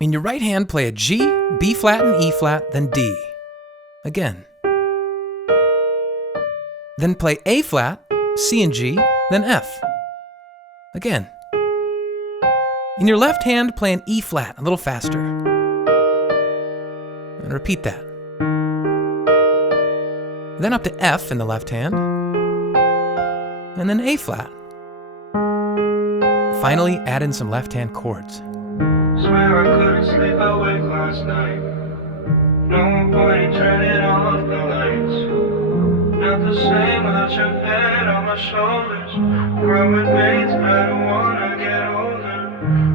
In your right hand, play a G, B flat and E flat, then D. Again. Then play A flat, C and G, then F. Again. In your left hand, play an E flat, a little faster. And repeat that. Then up to F in the left hand, and then A flat. Finally, add in some left hand chords. Swear I couldn't sleep awake last night. No point in turning off the lights. Not the same without your head on my shoulders. Growing pains, I don't